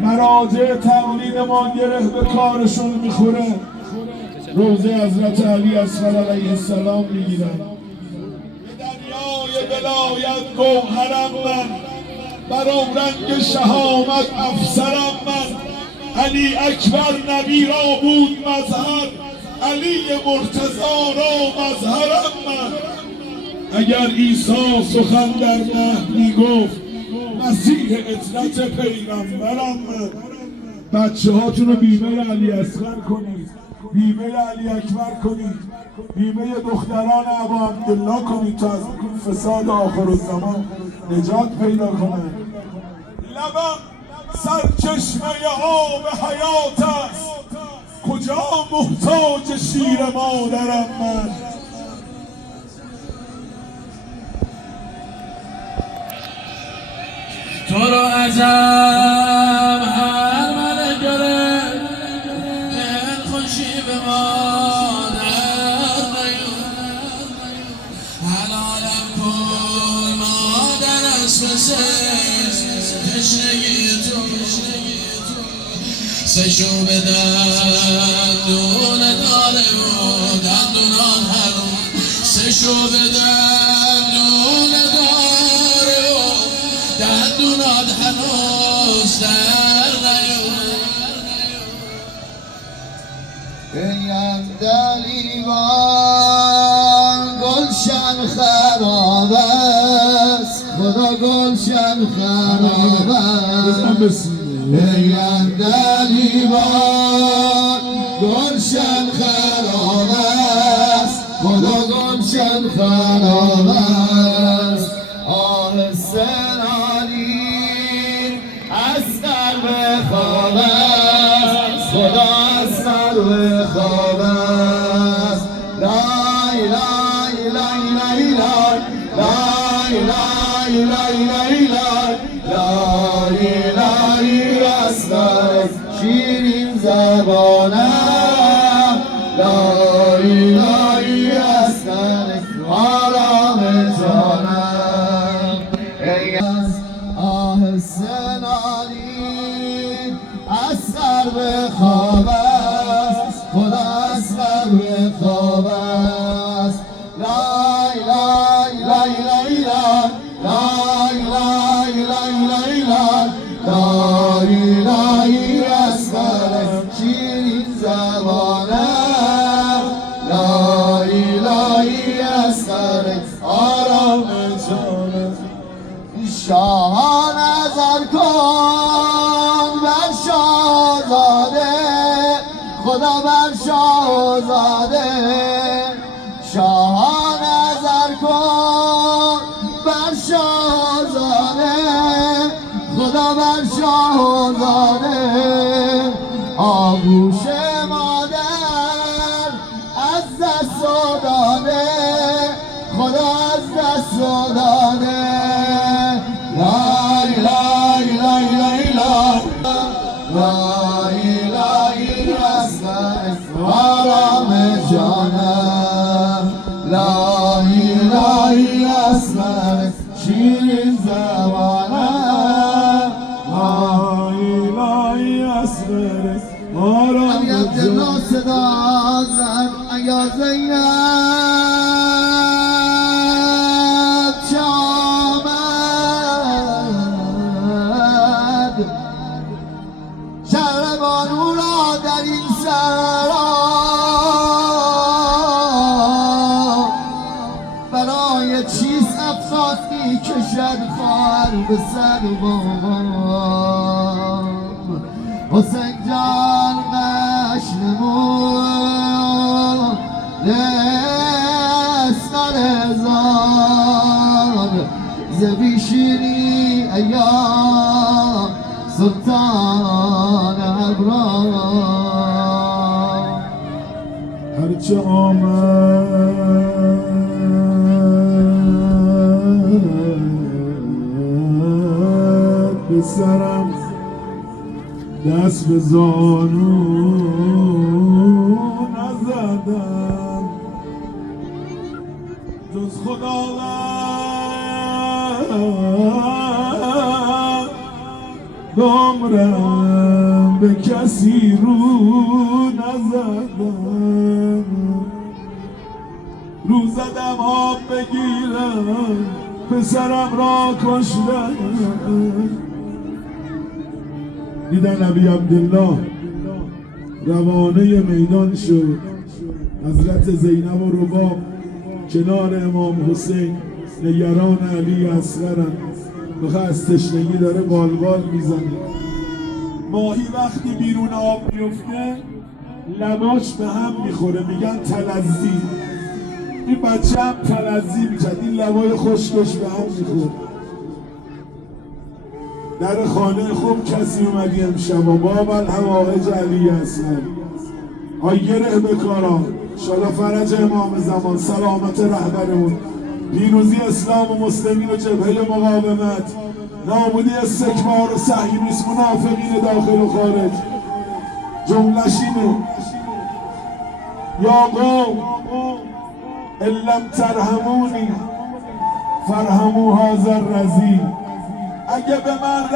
مراجع تقلیدمان گره به کارشون میخوره، روزه حضرت علی اصغر علیه السلام میگیرن. به دریای ولایت گوهرم من، برام رنگ شهامت افسرم من. علی اکبر نبی را بود مظهر، علی مرتضی را مظهرم من. اگر عیسی سخن در مهد میگفت، مسیح عزت پیغمبرم من. بچه هاتون رو بیمه علی اصغر کنید، بیمه علی اکبر کنید، بیمه دختران ابا عبدالله کنید تا از فساد آخر الزمان نجات پیدا کنند. لبم سرچشمه آب حیات است، کجا محتاج شیر مادرم من. تو رو ازم هر من گره دل خوشی به مادر نیون، حلالم کن مادر از تشنگی تو، سشو به دندون داره و دندونان هرون، سشو به دندون داره و دندونات هنوز در نیون. بیم دلیوان گلشن خراب است، خدا گلشن خراب است. بیم دلیوان گلشن خراب است، خدا گلشن خراب است. آهسته نالین از قلب خواب است، خدا از قلب خواب است. لای لای لای لای لای لای لای لای لای لای لای شیرین زبانم، لای لای اسکر آرام جانم. ای از آهسته نالین از قلب خواب است، خدا از قلب خواب است. لای لای لای لای لای لای لای لای لای لای اسکر شیرین زبانم، لای لای اسکر آرام جانم. شاه نظر کن بر شاهزاده، خدا بر شاهزاده. شاه نظر کن بر شاهزاده، خدا بر شاهزاده. آغوش مادر از دست داده، خدا از دست داده. لای لای لای لای لای لای لای اسکر آرام جانم، لای لای اسکر شیرین زبانم، لای لای اسغر آرام جانم. صدا زد ایا زینب شهر بانو را در این سرا برای چیست افسوس می کشد خواهر به سر بابام. حسین جان قشنمون اسقر هزار زبی شیری ایام سلطان ابرار. هرچه آمد به سرم، دست به زانو نزدم، جز خداوند عمرم به کسی رو نزدم، رو زدم آب بگیرم پسرم را کشتم. دیدن نبی عبدالله روانه میدان شد، حضرت زینب و رباب کنار امام حسین نگران علی اصغرن، بخواه از تشنگی داره بالبال میزنه. ماهی وقتی بیرون آب میفته لباش به هم میخوره، میگن تلزی. این بچه هم تلزی میکرد، این لبای خشکش به هم میخورد. در خانه خوب کسی اومدی امشب و باب الحوائج علی اصغر آی گره بکارا، شالا فرج امام زمان، سلامت رهبرمون، پیروزی اسلام و مسلمین و جبهه مقاومت، نابودی استکبار و صهیونیسم منافقین داخل و خارج. جمله‌ش اینه: یا قوم ان لم ترحمونی فارحموا هذا الرضیع. اگه به من